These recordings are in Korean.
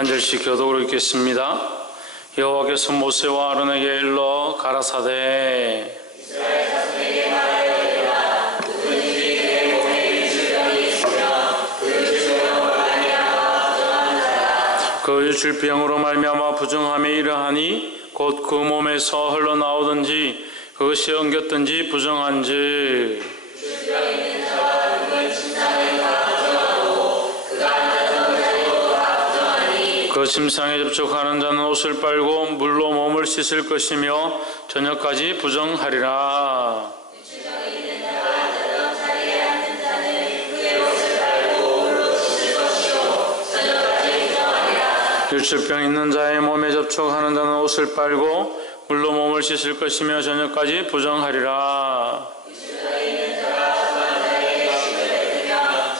한 절씩 교독으로 읽겠습니다. 여호와께서 모세와 아론에게 일러 가라사대 이스라엘 자손에게 말하여라. 누구든지 그의 몸에 유출병이 있으며 그 유출병으로 말미암아 부정하는 자라. 그 유출병으로 말미암아 부정함에 이르하니 곧 그 몸에서 흘러나오든지 그것이 엉겼든지 부정한즉 유출병 있는 자와 누군 침상을 다 부정하고 그가 앉아서 자리도 다 부정하니 그 침상에 접촉하는 자는 옷을 빨고 물로 몸을 씻을 것이며 저녁까지 부정하리라. 유출병 있는 자와 앉아서 자리에 앉는 자는 그의 옷을 빨고 물로 씻을 것이요 저녁까지 부정하리라. 유출병 있는 자의 몸에 접촉하는 자는 옷을 빨고 물로 몸을 씻을 것이며 저녁까지 부정하리라. 유출병 있는 자가 정한 자에게 식을 뱉으며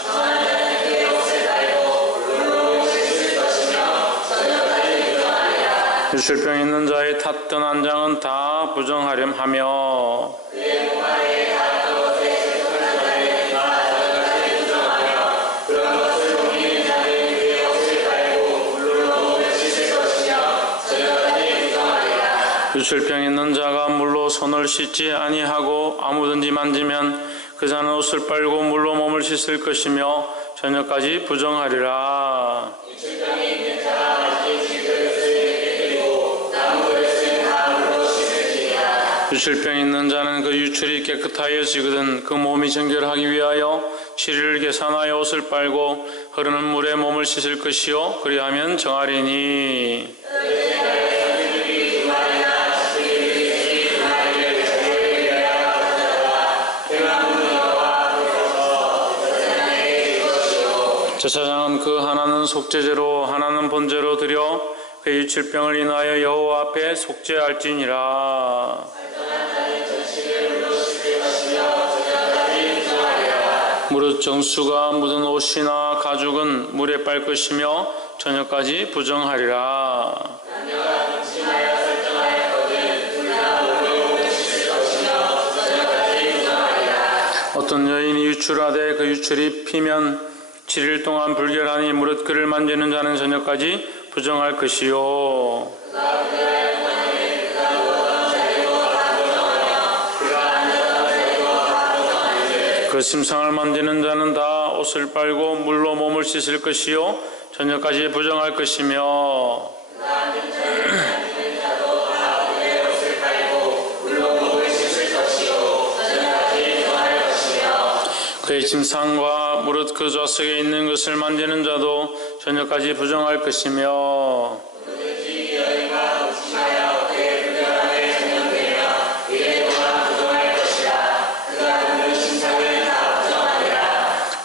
정한 자는 그의 옷을 빨고 물로 몸을 씻을 것이며 저녁까지 부정하리라. 유출병 있는 자의 탔던 안장은 다 부정하렴하며 그의 몸 아래에 닿았던 것에 접촉한 자는 다 저녁까지 부정하며 그런 것을 옮기는 자는 그의 옷을 빨고 물로 몸을 씻을 것이며 저녁까지 부정하리라. 유출병 있는 자가 물로 손을 씻지 아니하고 아무든지 만지면 그 자는 옷을 빨고 물로 몸을 씻을 것이며 저녁까지 부정하리라. 유출병이 있는 자가 만진 질그릇을 깨뜨리고 남은 그릇은 다 물로 씻을지니라. 유출병 있는 자는 그 유출이 깨끗하여지거든 그 몸이 정결하기 위하여 7일을 계산하여 옷을 빨고 흐르는 물에 몸을 씻을 것이요 그리하면 정하리니 제사장은 그 하나는 속죄제로 하나는 번제로 드려 그 유출병을 인하여 여호와 앞에 속죄할지니라. 무릇 정수가 묻은 옷이나 가죽은 물에 빨 것이며 저녁까지 부정하리라. 어떤 여인이 유출하되 그 유출이 피면 7일 동안 불결하니 무릇 그를 만지는 자는 저녁까지 부정할 것이요. 그 침상을 만지는 자는 다 옷을 빨고 물로 몸을 씻을 것이요 저녁까지 부정할 것이며 그의 침상과 무릇 그 좌석에 있는 것을 만지는 자도 저녁까지 부정할 것이며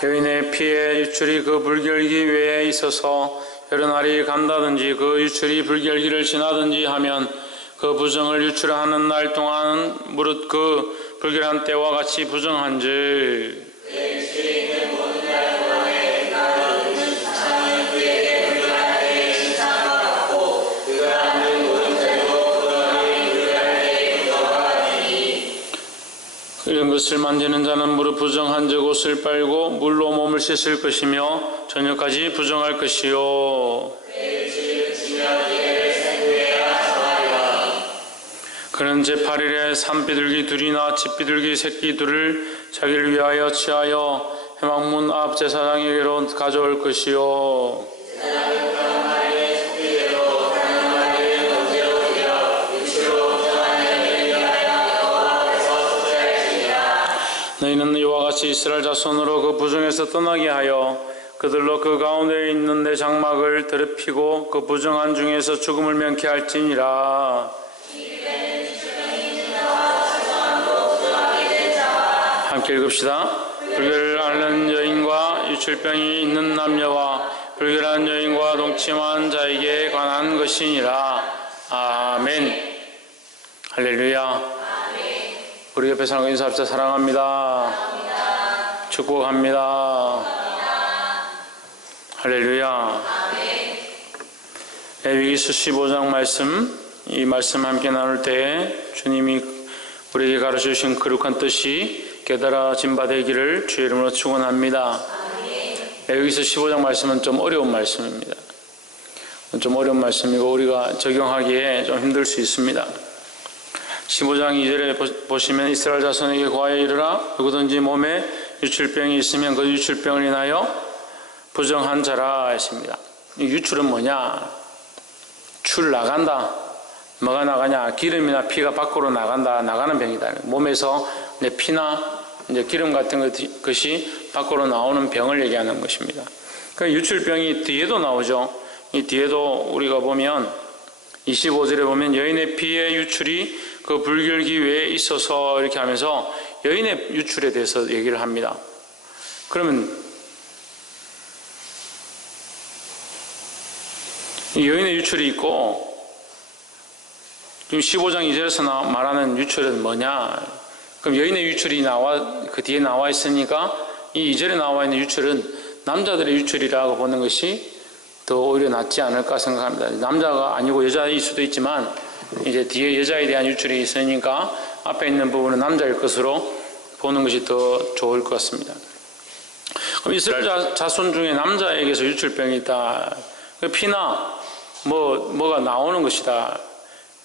여인의 피에 유출이 그 불결기 외에 있어서 여러 날이 간다든지 그 유출이 불결기를 지나든지 하면 그 부정을 유출하는 날 동안 무릇 그 불결한 때와 같이 부정한즉 이런 것을 만지는 자는 무릇 부정한 즉 옷을 빨고 물로 몸을 씻을 것이며 저녁까지 부정할 것이요. 그는 제8일에 산비둘기 둘이나 집비둘기 새끼 둘을 자기를 위하여 취하여 회막문 앞 제사장에게로 가져올 것이요. 너희는 이와 같이 이스라엘 자손으로 그 부정에서 떠나게 하여 그들로 그 가운데 있는 내 장막을 더럽히고 그 부정한 중에서 죽음을 면케 할지니라. 함께 읽읍시다. 불결을 앓는 여인과 유출병이 있는 남녀와 불결한 여인과 동침한 자에게 관한 것이니라. 아멘. 할렐루야. 우리 옆에 사는 인사합시다. 사랑합니다. 축복합니다. 할렐루야. 레위기서 15장 말씀, 이 말씀 함께 나눌 때 주님이 우리에게 가르쳐주신 거룩한 뜻이 깨달아진 바 되기를 주의 이름으로 축원합니다. 레위기서 15장 말씀은 좀 어려운 말씀입니다. 좀 어려운 말씀이고 우리가 적용하기에 좀 힘들 수 있습니다. 15장 2절에 보시면 이스라엘 자손에게 고하여 이르라 누구든지 몸에 유출병이 있으면 그 유출병을 인하여 부정한 자라 했습니다. 이 유출은 뭐냐? 출 나간다. 뭐가 나가냐? 기름이나 피가 밖으로 나간다. 나가는 병이다. 몸에서 이제 피나 이제 기름 같은 것이 밖으로 나오는 병을 얘기하는 것입니다. 그 유출병이 뒤에도 나오죠. 이 뒤에도 우리가 보면 25절에 보면 여인의 피의 유출이 그 불결기 외에 있어서 이렇게 하면서 여인의 유출에 대해서 얘기를 합니다. 그러면 이 여인의 유출이 있고 지금 15장 2절에서 말하는 유출은 뭐냐? 그럼 여인의 유출이 그 뒤에 나와 있으니까 이 2절에 나와 있는 유출은 남자들의 유출이라고 보는 것이 더 오히려 낫지 않을까 생각합니다. 남자가 아니고 여자일 수도 있지만 이제 뒤에 여자에 대한 유출이 있으니까 앞에 있는 부분은 남자일 것으로 보는 것이 더 좋을 것 같습니다. 그럼 이스라엘 자손 중에 남자에게서 유출병이 있다. 피나 뭐가 나오는 것이다.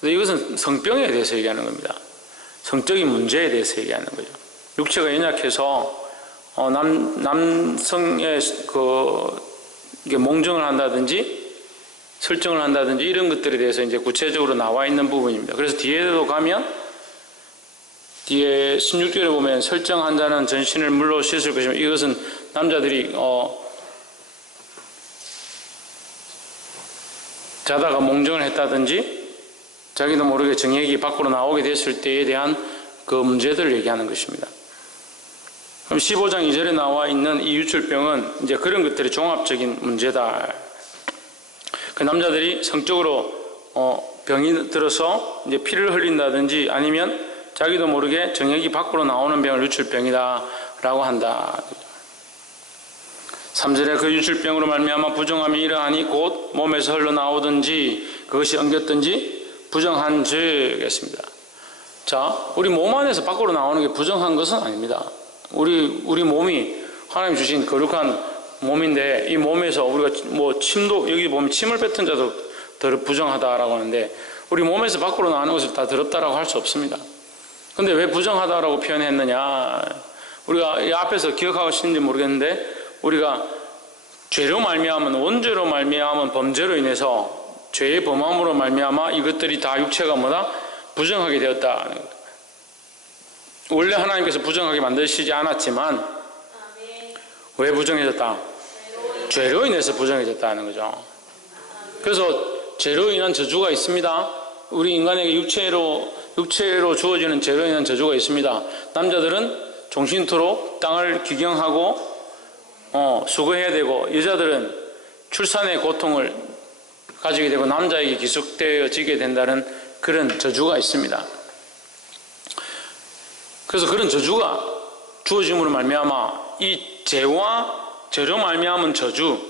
이것은 성병에 대해서 얘기하는 겁니다. 성적인 문제에 대해서 얘기하는 거죠. 육체가 연약해서 남성의 이게 몽정을 한다든지 설정을 한다든지 이런 것들에 대해서 이제 구체적으로 나와 있는 부분입니다. 그래서 뒤에도 가면 뒤에 16절에 보면 설정한 자는 전신을 물로 씻을 것이며 이것은 남자들이 자다가 몽정을 했다든지 자기도 모르게 정액이 밖으로 나오게 됐을 때에 대한 그 문제들을 얘기하는 것입니다. 그럼 15장 2절에 나와 있는 이 유출병은 이제 그런 것들이 종합적인 문제다. 그 남자들이 성적으로 병이 들어서 이제 피를 흘린다든지 아니면 자기도 모르게 정액이 밖으로 나오는 병을 유출병이다라고 한다. 3절에 그 유출병으로 말미암아 부정함이 이러하니 곧 몸에서 흘러나오든지 그것이 엉겼든지 부정한 즉 자, 우리 몸 안에서 밖으로 나오는 게 부정한 것은 아닙니다. 우리 몸이 하나님 주신 거룩한 몸인데 이 몸에서 우리가 뭐 침도 여기 보면 침을 뱉은 자도 부정하다라고 하는데 우리 몸에서 밖으로 나오는 것을 다 더럽다라고 할 수 없습니다. 근데 왜 부정하다라고 표현했느냐? 우리가 이 앞에서 기억하시는지 모르겠는데 우리가 죄로 말미암은 원죄로 말미암은 범죄로 인해서 죄의 범함으로 말미암아 이것들이 다 육체가 뭐다? 부정하게 되었다. 원래 하나님께서 부정하게 만드시지 않았지만 왜 부정해졌다? 죄로 인해서 부정해졌다는 거죠. 그래서 죄로 인한 저주가 있습니다. 우리 인간에게 육체로 주어지는 죄로 인한 저주가 있습니다. 남자들은 종신토록 땅을 기경하고 수고해야 되고 여자들은 출산의 고통을 가지게 되고 남자에게 기속되어지게 된다는 그런 저주가 있습니다. 그래서 그런 저주가 주어짐으로 말미암아 이 죄와 죄로 말미암은 저주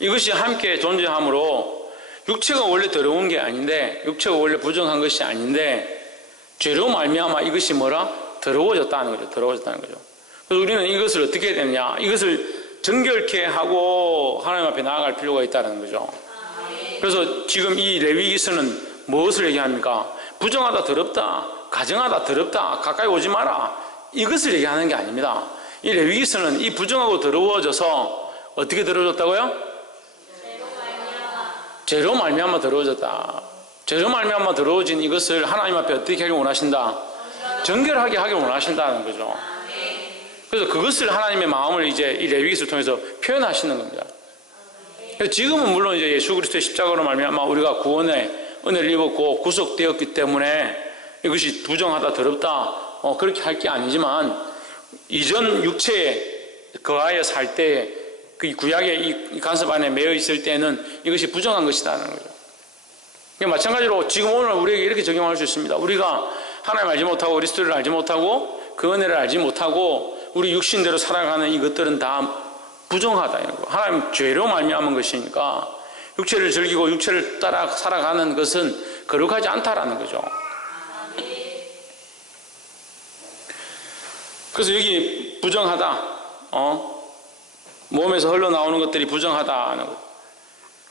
이것이 함께 존재하므로 육체가 원래 더러운 게 아닌데 육체가 원래 부정한 것이 아닌데 죄로 말미암아 이것이 뭐라? 더러워졌다는 거죠. 더러워졌다는 거죠. 그래서 우리는 이것을 어떻게 해야 되느냐? 이것을 정결케 하고 하나님 앞에 나아갈 필요가 있다는 거죠. 그래서 지금 이 레위기서는 무엇을 얘기합니까? 부정하다 더럽다, 가정하다 더럽다, 가까이 오지 마라 이것을 얘기하는 게 아닙니다. 이 레위기서는 이 부정하고 더러워져서 어떻게 더러워졌다고요? 죄로 말미암아 더러워졌다. 죄로 말미암아 더러워진 이것을 하나님 앞에 어떻게 하길 원하신다? 정결하게 하길 원하신다는 거죠. 그래서 그것을 하나님의 마음을 이제 이 레위기서를 통해서 표현하시는 겁니다. 지금은 물론 이제 예수 그리스도의 십자가로 말미암아 우리가 구원의 은혜를 입었고 구속되었기 때문에 이것이 부정하다 더럽다 그렇게 할 게 아니지만 이전 육체에 거하여 살 때 그 구약의 이 간섭 안에 매여 있을 때는 이것이 부정한 것이다는 거죠. 마찬가지로 지금 오늘 우리에게 이렇게 적용할 수 있습니다. 우리가 하나님 알지 못하고 그리스도를 알지 못하고 그 은혜를 알지 못하고 우리 육신대로 살아가는 이것들은 다 부정하다 이런 거. 하나님 죄로 말미암은 것이니까 육체를 즐기고 육체를 따라 살아가는 것은 거룩하지 않다라는 거죠. 그래서 여기 부정하다, 몸에서 흘러나오는 것들이 부정하다는 것.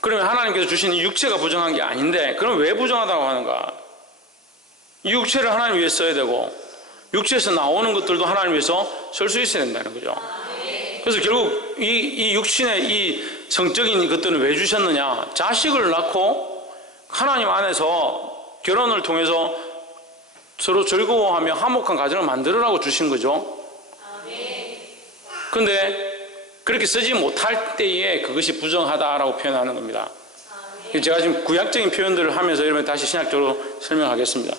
그러면 하나님께서 주신 이 육체가 부정한 게 아닌데 그럼 왜 부정하다고 하는가? 이 육체를 하나님 위해 써야 되고 육체에서 나오는 것들도 하나님 위해서 쓸 수 있어야 된다는 거죠. 그래서 결국 이 육신의 이 성적인 것들은 왜 주셨느냐? 자식을 낳고 하나님 안에서 결혼을 통해서 서로 즐거워하며 화목한 가정을 만들으라고 주신 거죠. 그런데 그렇게 쓰지 못할 때에 그것이 부정하다라고 표현하는 겁니다. 제가 지금 구약적인 표현들을 하면서 여러분 다시 신학적으로 설명하겠습니다.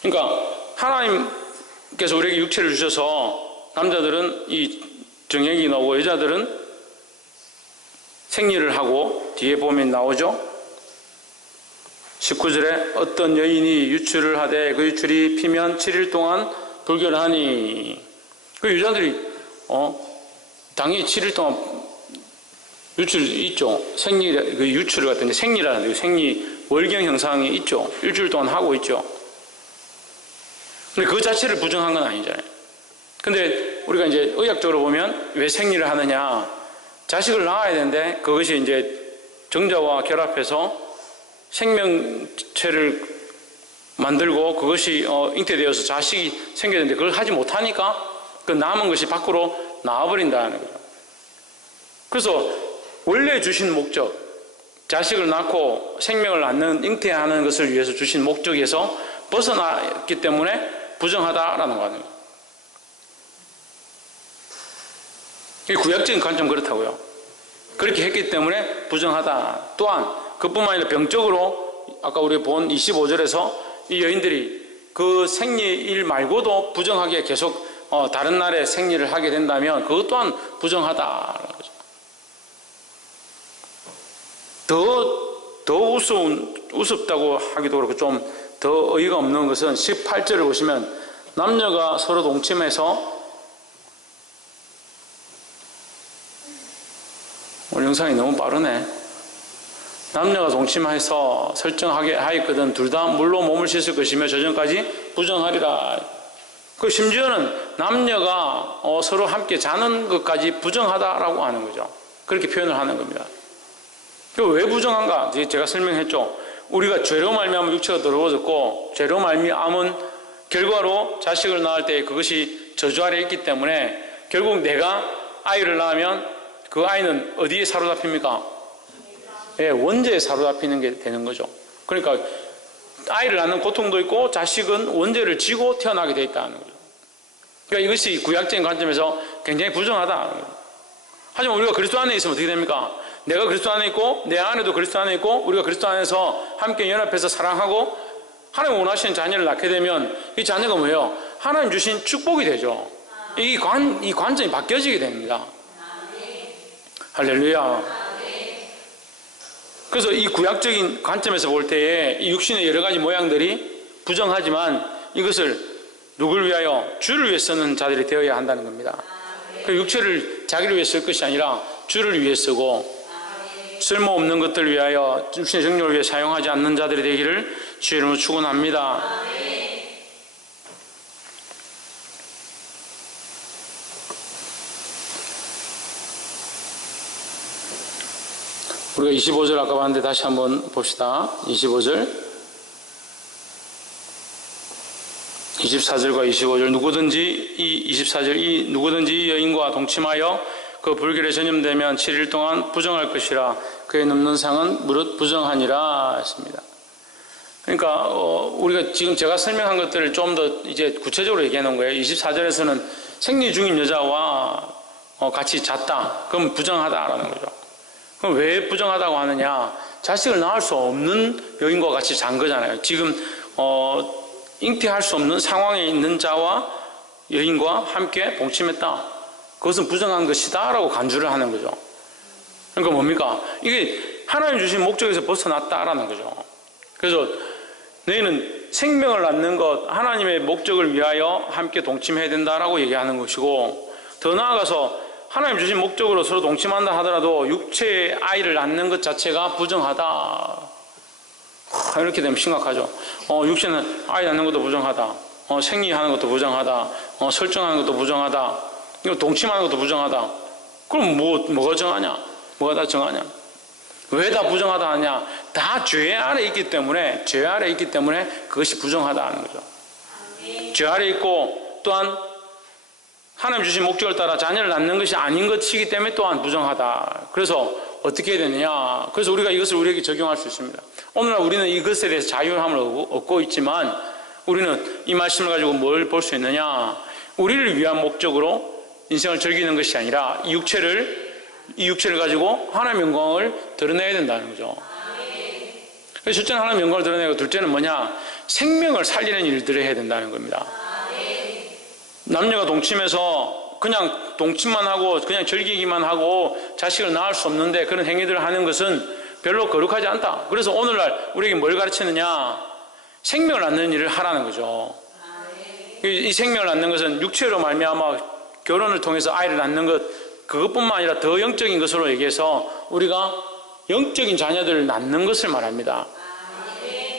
그러니까 하나님께서 우리에게 육체를 주셔서 남자들은 이 정액이 나오고 여자들은 생리를 하고 뒤에 보면 나오죠. 19절에 어떤 여인이 유출을 하되 그 유출이 피면 7일 동안 불결하니 그 여자들이 당연히 7일 동안 유출이 있죠. 생리, 그 유출을 갖다 생리라는 생리 월경 현상이 있죠. 일주일 동안 하고 있죠. 근데 그 자체를 부정한 건 아니잖아요. 근데 우리가 이제 의학적으로 보면 왜 생리를 하느냐? 자식을 낳아야 되는데 그것이 이제 정자와 결합해서 생명체를 만들고 그것이 잉태되어서 자식이 생겨야 되는데 그걸 하지 못하니까 그 남은 것이 밖으로 나와버린다는 거죠. 그래서 원래 주신 목적, 자식을 낳고 생명을 낳는 잉태하는 것을 위해서 주신 목적에서 벗어났기 때문에 부정하다라는 거예요. 구약적인 관점 그렇다고요. 그렇게 했기 때문에 부정하다. 또한 그뿐만 아니라 병적으로 아까 우리가 본 25절에서 이 여인들이 그 생리일 말고도 부정하게 계속 다른 날에 생리를 하게 된다면 그것 또한 부정하다라는 거죠. 더 우습다고 하기도 그렇고 좀 더 어이가 없는 것은 18절을 보시면 남녀가 서로 동침해서 오늘 영상이 너무 빠르네. 남녀가 동침해서 설정하게 하였거든 둘 다 물로 몸을 씻을 것이며 저전까지 부정하리라. 그 심지어는 남녀가 서로 함께 자는 것까지 부정하다라고 하는 거죠. 그렇게 표현을 하는 겁니다. 왜 부정한가? 제가 설명했죠. 우리가 죄로 말미암아 육체가 더러워졌고 죄로 말미암은 결과로 자식을 낳을 때 그것이 저주 아래 있기 때문에 결국 내가 아이를 낳으면 그 아이는 어디에 사로잡힙니까? 예, 원죄에 사로잡히는 게 되는 거죠. 그러니까 아이를 낳는 고통도 있고 자식은 원죄를 지고 태어나게 되어 있다는 거죠. 그러니까 이것이 구약적인 관점에서 굉장히 부정하다. 하지만 우리가 그리스도 안에 있으면 어떻게 됩니까? 내가 그리스도 안에 있고 내 안에도 그리스도 안에 있고 우리가 그리스도 안에서 함께 연합해서 사랑하고 하나님 원하시는 자녀를 낳게 되면 이 자녀가 뭐예요? 하나님 주신 축복이 되죠. 이 관점이 바뀌어지게 됩니다. 할렐루야. 그래서 이 구약적인 관점에서 볼 때에 이 육신의 여러 가지 모양들이 부정하지만 이것을 누굴 위하여? 주를 위해 쓰는 자들이 되어야 한다는 겁니다. 그 육체를 자기를 위해 쓸 것이 아니라 주를 위해 쓰고 쓸모없는 것들을 위하여 육신의 정욕을 위해 사용하지 않는 자들이 되기를 주의 이름으로 축원합니다. 우리가 25절 아까 봤는데 다시 한번 봅시다. 25절 24절과 25절 누구든지 이 여인과 동침하여 그 불결에 전염되면 7일 동안 부정할 것이라 그의 눕는 상은 무릇 부정하니라 했습니다. 그러니까 우리가 지금 제가 설명한 것들을 좀 더 이제 구체적으로 얘기해 놓은 거예요. 24절에서는 생리 중인 여자와 같이 잤다. 그럼 부정하다라는 거죠. 그럼 왜 부정하다고 하느냐? 자식을 낳을 수 없는 여인과 같이 잔 거잖아요. 지금 잉태할 수 없는 상황에 있는 자와 여인과 함께 동침했다. 그것은 부정한 것이다 라고 간주를 하는 거죠. 그러니까 뭡니까? 이게 하나님 주신 목적에서 벗어났다라는 거죠. 그래서 너희는 생명을 낳는 것, 하나님의 목적을 위하여 함께 동침해야 된다라고 얘기하는 것이고, 더 나아가서 하나님 주신 목적으로 서로 동침한다 하더라도 육체의 아이를 낳는 것 자체가 부정하다. 이렇게 되면 심각하죠. 육체는 아이 낳는 것도 부정하다. 생리하는 것도 부정하다. 설정하는 것도 부정하다. 이거 동침하는 것도 부정하다. 그럼 뭐가 정하냐? 뭐가 다 정하냐? 왜 다 부정하다 하냐? 다 죄 아래 있기 때문에, 죄 아래 있기 때문에 그것이 부정하다 하는 거죠. 죄 아래 있고 또한 하나님 주신 목적을 따라 자녀를 낳는 것이 아닌 것이기 때문에 또한 부정하다. 그래서 어떻게 해야 되느냐? 그래서 우리가 이것을 우리에게 적용할 수 있습니다. 오늘날 우리는 이것에 대해서 자유함을 얻고 있지만 우리는 이 말씀을 가지고 뭘 볼 수 있느냐? 우리를 위한 목적으로 인생을 즐기는 것이 아니라 이 육체를 가지고 하나님의 영광을 드러내야 된다는 거죠. 그래서 첫째는 하나님의 영광을 드러내고 둘째는 뭐냐? 생명을 살리는 일들을 해야 된다는 겁니다. 남녀가 동침해서 그냥 동침만 하고 그냥 즐기기만 하고 자식을 낳을 수 없는데 그런 행위들을 하는 것은 별로 거룩하지 않다. 그래서 오늘날 우리에게 뭘 가르치느냐? 생명을 낳는 일을 하라는 거죠. 이 생명을 낳는 것은 육체로 말미암아 결혼을 통해서 아이를 낳는 것, 그것뿐만 아니라 더 영적인 것으로 얘기해서 우리가 영적인 자녀들을 낳는 것을 말합니다.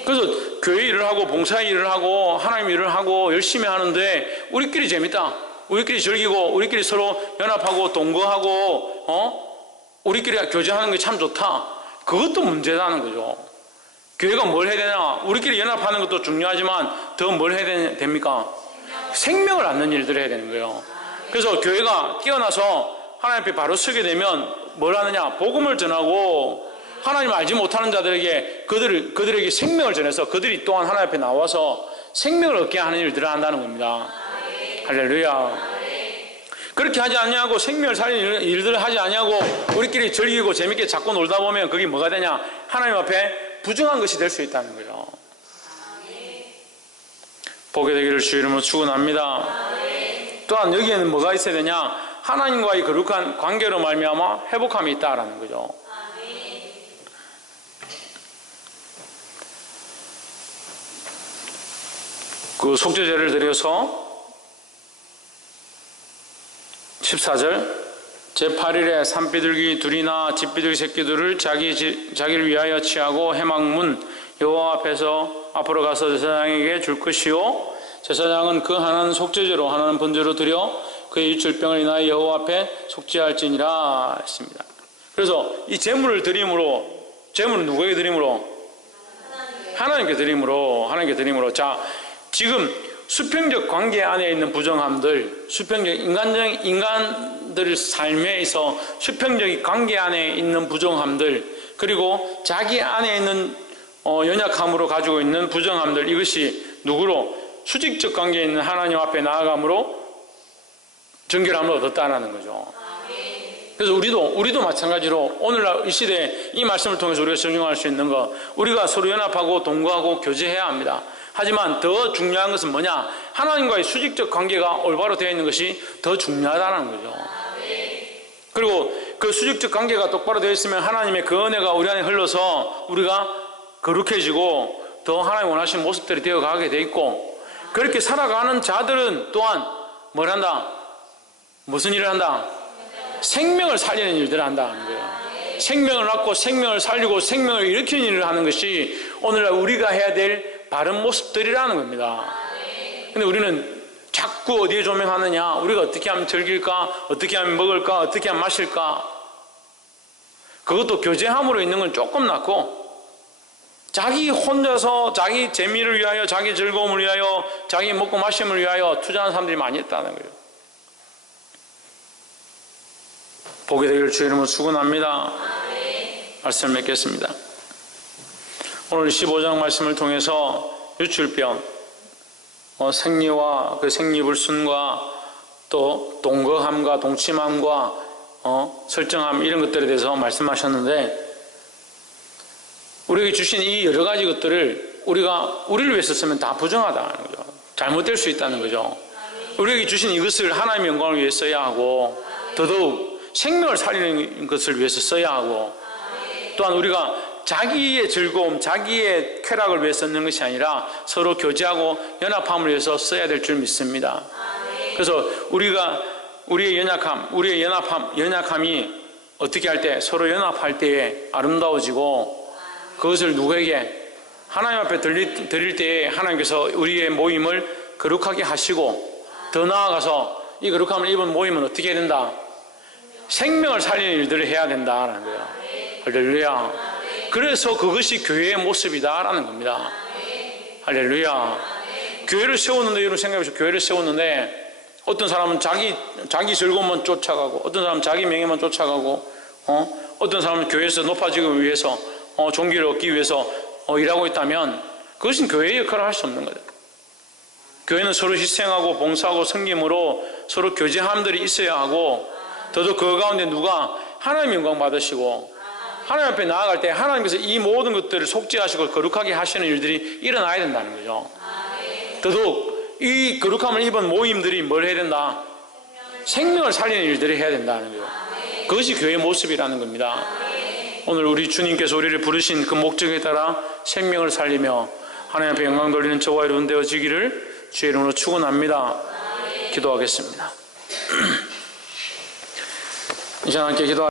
그래서 교회 일을 하고 봉사 일을 하고 하나님 일을 하고 열심히 하는데 우리끼리 재밌다, 우리끼리 즐기고 우리끼리 서로 연합하고 동거하고 우리끼리 교제하는 게 참 좋다. 그것도 문제라는 거죠. 교회가 뭘 해야 되냐? 우리끼리 연합하는 것도 중요하지만 더 뭘 해야 됩니까? 생명을 낳는 일들을 해야 되는 거예요. 그래서 교회가 깨어나서 하나님 앞에 바로 서게 되면 뭘 하느냐? 복음을 전하고 하나님을 알지 못하는 자들에게 그들에게 생명을 전해서 그들이 또한 하나님 앞에 나와서 생명을 얻게 하는 일들을 한다는 겁니다. 할렐루야. 그렇게 하지 아니하고 생명을 살리는 일들을 하지 아니하고 우리끼리 즐기고 재밌게 자꾸 놀다 보면 그게 뭐가 되냐? 하나님 앞에 부정한 것이 될 수 있다는 거예요. 보게 되기를 주 이름으로 축원합니다. 또한 여기에는 뭐가 있어야 되냐? 하나님과의 거룩한 관계로 말미암아 회복함이 있다라는 거죠. 그 속죄제를 드려서 14절 제8일에 산비둘기 둘이나 집비둘기 새끼들을 자기를 위하여 취하고 해막문 여호와 앞에서 앞으로 가서 제사장에게 줄 것이요 제사장은 그 하나는 속죄제로 하나는 번제로 드려 그의 유출병을 인하여 여호와 앞에 속죄할지니라 했습니다. 그래서 이 제물을 드림으로, 제물은 누구에게 드림으로? 하나님께 드림으로. 자, 지금 수평적 관계 안에 있는 부정함들, 수평적 인간들 삶에 있어 수평적 관계 안에 있는 부정함들, 그리고 자기 안에 있는 연약함으로 가지고 있는 부정함들, 이것이 누구로? 수직적 관계에 있는 하나님 앞에 나아감으로 정결함을 얻었다는 거죠. 그래서 우리도 마찬가지로 오늘날 이 시대에 이 말씀을 통해서 우리가 적용할 수 있는 것, 우리가 서로 연합하고 동거하고 교제해야 합니다. 하지만 더 중요한 것은 뭐냐? 하나님과의 수직적 관계가 올바로 되어 있는 것이 더 중요하다는 거죠. 그리고 그 수직적 관계가 똑바로 되어 있으면 하나님의 그 은혜가 우리 안에 흘러서 우리가 거룩해지고 더 하나님 원하시는 모습들이 되어가게 돼 있고, 그렇게 살아가는 자들은 또한 뭘 한다? 무슨 일을 한다? 생명을 살리는 일들을 한다는 거예요. 생명을 낳고 생명을 살리고 생명을 일으키는 일을 하는 것이 오늘날 우리가 해야 될 바른 모습들이라는 겁니다. 근데 우리는 자꾸 어디에 조명하느냐? 우리가 어떻게 하면 즐길까? 어떻게 하면 먹을까? 어떻게 하면 마실까? 그것도 교제함으로 있는 건 조금 낫고, 자기 혼자서 자기 재미를 위하여, 자기 즐거움을 위하여, 자기 먹고 마심을 위하여 투자하는 사람들이 많이 있다는 거예요. 보게 되기를 주 이름으로 축원합니다. 말씀을 맺겠습니다. 오늘 15장 말씀을 통해서 유출병, 생리와 그 생리불순과 또 동거함과 동침함과 설정함, 이런 것들에 대해서 말씀하셨는데, 우리에게 주신 이 여러 가지 것들을 우리를 위해서 쓰면 다 부정하다는 거죠. 잘못될 수 있다는 거죠. 우리에게 주신 이것을 하나님의 영광을 위해 써야 하고, 더더욱 생명을 살리는 것을 위해서 써야 하고, 또한 우리가 자기의 즐거움, 자기의 쾌락을 위해 쓰는 것이 아니라 서로 교제하고 연합함을 위해서 써야 될 줄 믿습니다. 그래서 우리의 연약함이 어떻게 할 때, 서로 연합할 때에 아름다워지고, 그것을 누구에게? 하나님 앞에 드릴 때에 하나님께서 우리의 모임을 거룩하게 하시고, 더 나아가서 이 거룩함을 입은 모임은 어떻게 해야 된다? 생명을 살리는 일들을 해야 된다는 거예요. 할렐루야. 그래서 그것이 교회의 모습이다라는 겁니다. 할렐루야. 교회를 세웠는데, 여러분 생각해보세요. 교회를 세웠는데 어떤 사람은 자기 즐거움만 쫓아가고, 어떤 사람은 자기 명예만 쫓아가고, 어떤 사람은 교회에서 높아지기 위해서, 종기를 얻기 위해서 일하고 있다면 그것은 교회의 역할을 할 수 없는 거예요. 교회는 서로 희생하고 봉사하고 섬김으로 서로 교제함들이 있어야 하고, 더더욱 그 가운데 누가 하나님 영광 받으시고 하나님 앞에 나아갈 때 하나님께서 이 모든 것들을 속죄하시고 거룩하게 하시는 일들이 일어나야 된다는 거죠. 더더욱 이 거룩함을 입은 모임들이 뭘 해야 된다? 생명을 살리는 일들을 해야 된다는 거예요. 그것이 교회의 모습이라는 겁니다. 오늘 우리 주님께서 우리를 부르신 그 목적에 따라 생명을 살리며 하나님 앞에 영광 돌리는 저와 여러분 되어지기를 주의 이름으로 축원합니다. 기도하겠습니다. 이 시간 함께 기도하겠습니다.